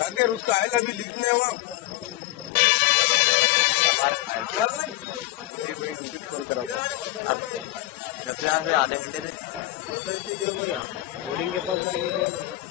अगर उसका आएगा भी लिखने हुआ यहाँ से आधे घंटे से बोर्डिंग के पास